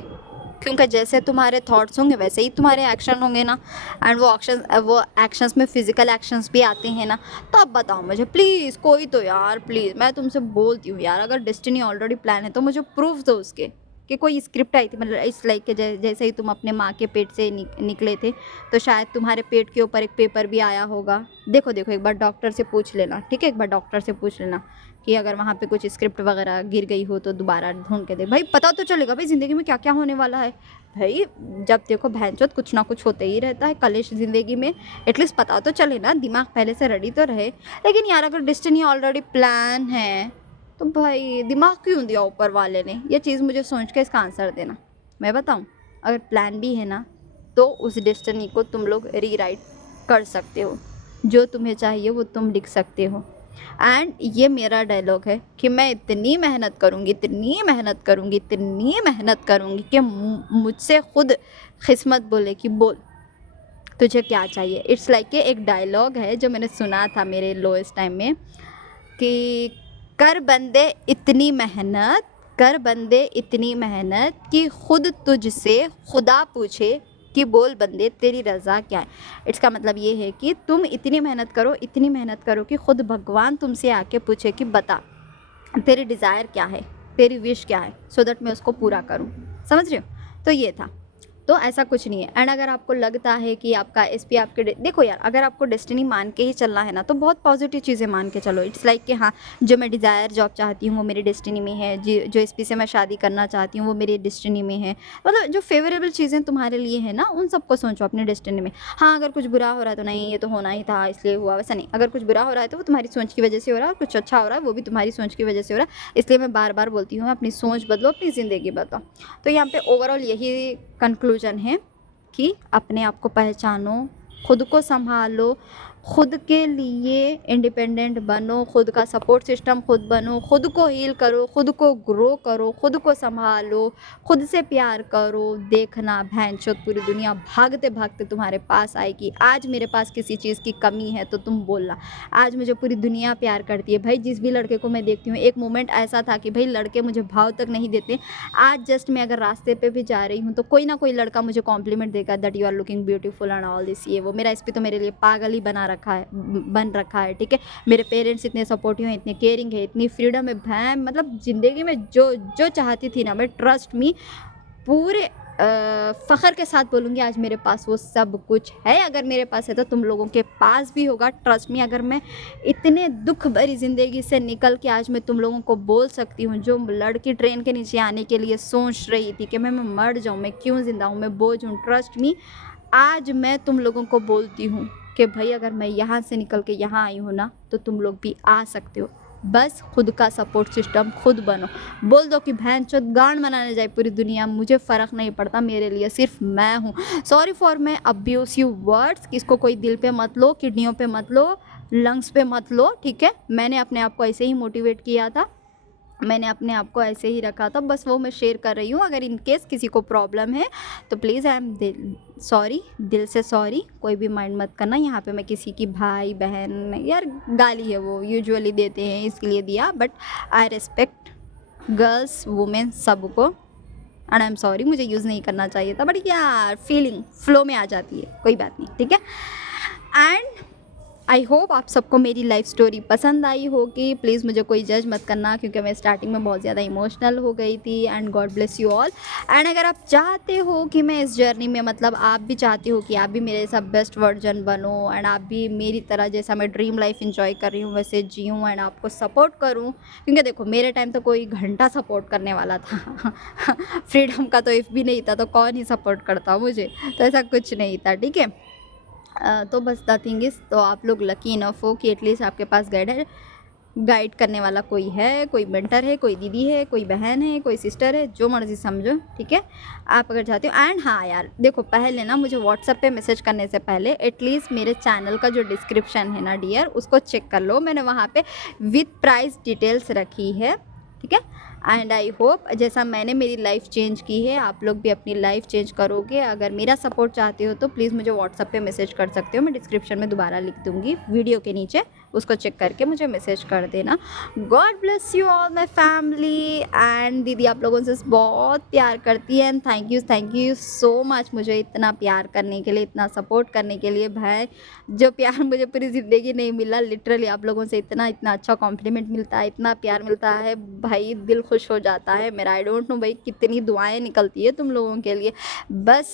क्योंकि जैसे तुम्हारे थॉट्स होंगे वैसे ही तुम्हारे एक्शन होंगे ना, एंड वो एक्शंस में फिजिकल एक्शंस भी आते हैं ना। तो अब बताओ मुझे प्लीज़, कोई तो यार, प्लीज़ मैं तुमसे बोलती हूँ यार, अगर डेस्टिनी ऑलरेडी प्लान है तो मुझे प्रूफ दो उसके, कि कोई स्क्रिप्ट आई थी, मतलब इस लाइक के जैसे ही तुम अपने माँ के पेट से निकले थे तो शायद तुम्हारे पेट के ऊपर एक पेपर भी आया होगा। देखो देखो, एक बार डॉक्टर से पूछ लेना, ठीक है, एक बार डॉक्टर से पूछ लेना कि अगर वहाँ पे कुछ स्क्रिप्ट वगैरह गिर गई हो तो दोबारा ढूंढ के दे। भाई पता तो चलेगा भाई ज़िंदगी में क्या क्या होने वाला है। भाई जब देखो भैंचोद कुछ ना कुछ होते ही रहता है कलेश ज़िंदगी में, एटलीस्ट पता तो चले ना, दिमाग पहले से रेडी तो रहे। लेकिन यार अगर डेस्टिनी ऑलरेडी प्लान है तो भाई दिमाग क्यों दिया ऊपर वाले ने? ये चीज़ मुझे सोच के इसका आंसर देना। मैं बताऊँ, अगर प्लान भी है ना तो उस डेस्टिनी को तुम लोग रीराइट कर सकते हो, जो तुम्हें चाहिए वो तुम लिख सकते हो। एंड ये मेरा डायलॉग है कि मैं इतनी मेहनत करूँगी, इतनी मेहनत करूँगी, इतनी मेहनत करूँगी कि मुझसे खुद किस्मत बोले कि बोल तुझे क्या चाहिए। इट्स लाइक एक डायलॉग है जो मैंने सुना था मेरे लोएस्ट टाइम में कि कर बंदे इतनी मेहनत, कर बंदे इतनी मेहनत कि खुद तुझसे खुदा पूछे कि बोल बंदे तेरी रज़ा क्या है। इसका मतलब ये है कि तुम इतनी मेहनत करो, इतनी मेहनत करो कि खुद भगवान तुमसे आके पूछे कि बता तेरी डिज़ायर क्या है, तेरी विश क्या है, सो दैट मैं उसको पूरा करूं। समझ रहे हो? तो ये था। तो ऐसा कुछ नहीं है। एंड अगर आपको लगता है कि आपका एसपी आपके देखो यार, अगर आपको डेस्टिनी मान के ही चलना है ना तो बहुत पॉजिटिव चीज़ें मान के चलो। इट्स लाइक कि हाँ, जो मैं डिज़ायर जॉब चाहती हूँ वो मेरी डेस्टिनी में है, जो एसपी से मैं शादी करना चाहती हूँ वो मेरी डेस्टिनी में है। मतलब जो फेवरेबल चीज़ें तुम्हारे लिए है ना उन सबको सोचो अपनी डेस्टिनी में। हाँ, अगर कुछ बुरा हो रहा है तो नहीं ये तो होना ही था इसलिए हुआ, वैसा नहीं। अगर कुछ बुरा हो रहा है तो वो तुम्हारी सोच की वजह से हो रहा है, और कुछ अच्छा हो रहा है वो भी तुम्हारी सोच की वजह से हो रहा है। इसलिए मैं बार बार बोलती हूँ अपनी सोच बदलो, अपनी ज़िंदगी बदलो। तो यहाँ पे ओवरऑल यही कंक्लूजन है कि अपने आप को पहचानो, खुद को संभालो, खुद के लिए इंडिपेंडेंट बनो, खुद का सपोर्ट सिस्टम खुद बनो, खुद को हील करो, खुद को ग्रो करो, खुद को संभालो, खुद से प्यार करो। देखना भैंचोद पूरी दुनिया भागते भागते तुम्हारे पास आएगी। आज मेरे पास किसी चीज़ की कमी है तो तुम बोलना, आज मुझे पूरी दुनिया प्यार करती है। भाई जिस भी लड़के को मैं देखती हूँ, एक मोमेंट ऐसा था कि भाई लड़के मुझे भाव तक नहीं देते। आज जस्ट मैं अगर रास्ते पे भी जा रही हूँ तो कोई ना कोई लड़का मुझे कॉम्प्लीमेंट देगा that you are looking beautiful and all this, ये वो। मेरा इस पे तो मेरे लिए पागल ही बन रखा है, ठीक है। मेरे पेरेंट्स इतने सपोर्टिव हैं, इतने केयरिंग है, इतनी फ्रीडम है। भैम मतलब ज़िंदगी में जो जो चाहती थी ना मैं, ट्रस्ट मी, पूरे फ़ख्र के साथ बोलूँगी आज मेरे पास वो सब कुछ है। अगर मेरे पास है तो तुम लोगों के पास भी होगा। ट्रस्ट मी, अगर मैं इतने दुख भरी ज़िंदगी से निकल के आज मैं तुम लोगों को बोल सकती हूँ, जो लड़की ट्रेन के नीचे आने के लिए सोच रही थी कि मैं मर जाऊँ, मैं क्यों ज़िंदा हूँ, मैं बोझ हूँ, ट्रस्ट मी आज मैं तुम लोगों को बोलती हूँ कि भाई अगर मैं यहाँ से निकल के यहाँ आई हूँ ना तो तुम लोग भी आ सकते हो। बस खुद का सपोर्ट सिस्टम खुद बनो। बोल दो कि बहन चोद गांड बनाने जाए पूरी दुनिया, मुझे फ़र्क नहीं पड़ता, मेरे लिए सिर्फ मैं हूँ। Sorry for my abusive words, किसको कोई दिल पे मत लो, किडनियों पे मत लो, लंग्स पे मत लो, ठीक है। मैंने अपने आप को ऐसे ही मोटिवेट किया था, मैंने अपने आप को ऐसे ही रखा था, बस वो मैं शेयर कर रही हूँ। अगर इन केस किसी को प्रॉब्लम है तो प्लीज़ आई एम दिल से सॉरी, कोई भी माइंड मत करना। यहाँ पे मैं किसी की भाई बहन यार गाली है वो यूजुअली देते हैं इसके लिए दिया, but I respect girls women सबको एंड आई एम सॉरी, मुझे यूज़ नहीं करना चाहिए था, बट यार फीलिंग फ्लो में आ जाती है, कोई बात नहीं, ठीक है। एंड आई होप आप सबको मेरी लाइफ स्टोरी पसंद आई होगी। प्लीज़ मुझे कोई जज मत करना, क्योंकि मैं स्टार्टिंग में बहुत ज़्यादा इमोशनल हो गई थी। And God bless you all. And अगर आप चाहते हो कि मैं इस जर्नी में, मतलब आप भी चाहते हो कि आप भी मेरे जैसा बेस्ट वर्जन बनो, एंड आप भी मेरी तरह जैसा मैं ड्रीम लाइफ इंजॉय कर रही हूँ वैसे जीऊँ, एंड आपको सपोर्ट करूँ, क्योंकि देखो मेरे टाइम तो कोई घंटा सपोर्ट करने वाला था फ्रीडम का तो इफ़ भी नहीं था, तो कौन ही सपोर्ट करता मुझे, तो ऐसा कुछ नहीं था, ठीक है। तो बस द थिंग इज़, तो आप लोग लकी इनफ हो कि एटलीस्ट आपके पास गाइड करने वाला कोई है, कोई मेंटर है, कोई दीदी है, कोई बहन है, कोई सिस्टर है, जो मर्ज़ी समझो, ठीक है। आप अगर चाहते हो, एंड हाँ यार देखो, पहले ना मुझे व्हाट्सएप पे मैसेज करने से पहले एटलीस्ट मेरे चैनल का जो डिस्क्रिप्शन है ना डियर, उसको चेक कर लो। मैंने वहाँ पे विद प्राइस डिटेल्स रखी है, ठीक है। एंड आई होप जैसा मैंने मेरी लाइफ चेंज की है, आप लोग भी अपनी लाइफ चेंज करोगे। अगर मेरा सपोर्ट चाहते हो तो प्लीज़ मुझे व्हाट्सएप पे मैसेज कर सकते हो, मैं डिस्क्रिप्शन में दोबारा लिख दूँगी वीडियो के नीचे, उसको चेक करके मुझे मैसेज कर देना। God bless you all my family. And दीदी आप लोगों से बहुत प्यार करती है, and thank you so much मुझे इतना प्यार करने के लिए, इतना सपोर्ट करने के लिए। भाई जो प्यार मुझे पूरी ज़िंदगी नहीं मिला, लिटरली आप लोगों से इतना इतना अच्छा कॉम्प्लीमेंट मिलता है, इतना प्यार मिलता है भाई, दिल खुश हो जाता है मेरा। आई डोंट नो भाई कितनी दुआएं निकलती है तुम लोगों के लिए। बस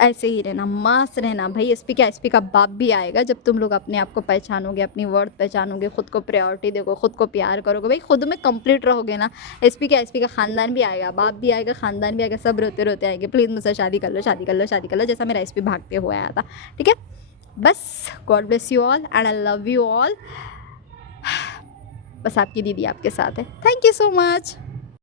ऐसे ही रहना, मस्त रहना भाई। एसपी का बाप भी आएगा जब तुम लोग अपने आप को पहचानोगे, अपनी वर्थ पहचानोगे, खुद को प्रायोरिटी दोगे, खुद को प्यार करोगे भाई, खुद में कंप्लीट रहोगे ना। एसपी का खानदान भी आएगा, बाप भी आएगा, खानदान भी आएगा, सब रोते रोते आएंगे, प्लीज़ मुझसे शादी कर लो, शादी कर लो, शादी कर लो, जैसा मेरा एसपी भागते हुए आया था, ठीक है। बस God bless you all and I love you all. बस आपकी दीदी आपके साथ है। Thank you so much.